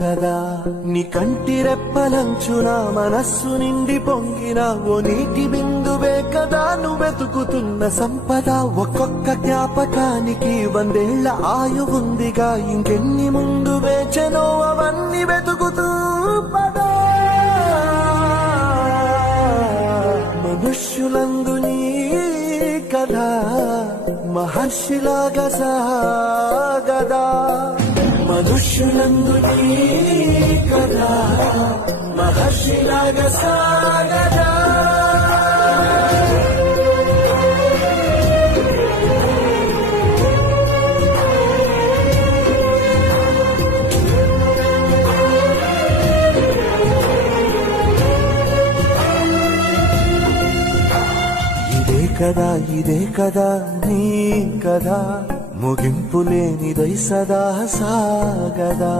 కదా నీ కంటి రెప్పలంచున మనస్సు నిండి పొంగిన ఓ నీటి బిందువే కదా నువ్వు వెతుకుతున్న సంపద ఒక్కొక్క జ్ఞాపకానికి 100 ఏళ్ల ఆయువుందిగా ఇంకెన్ని ముందు వేచెనో అవన్నీ వెతుకుతూ పదా మనుష్యులందు నీ కథ మహర్షిలాగా సాగదా మనుష్యులందు నీ కథ మహర్షిలాగా సాగదా ఇదే కదా నీ కదా ముగింపు లేనిదై సదా సాగదా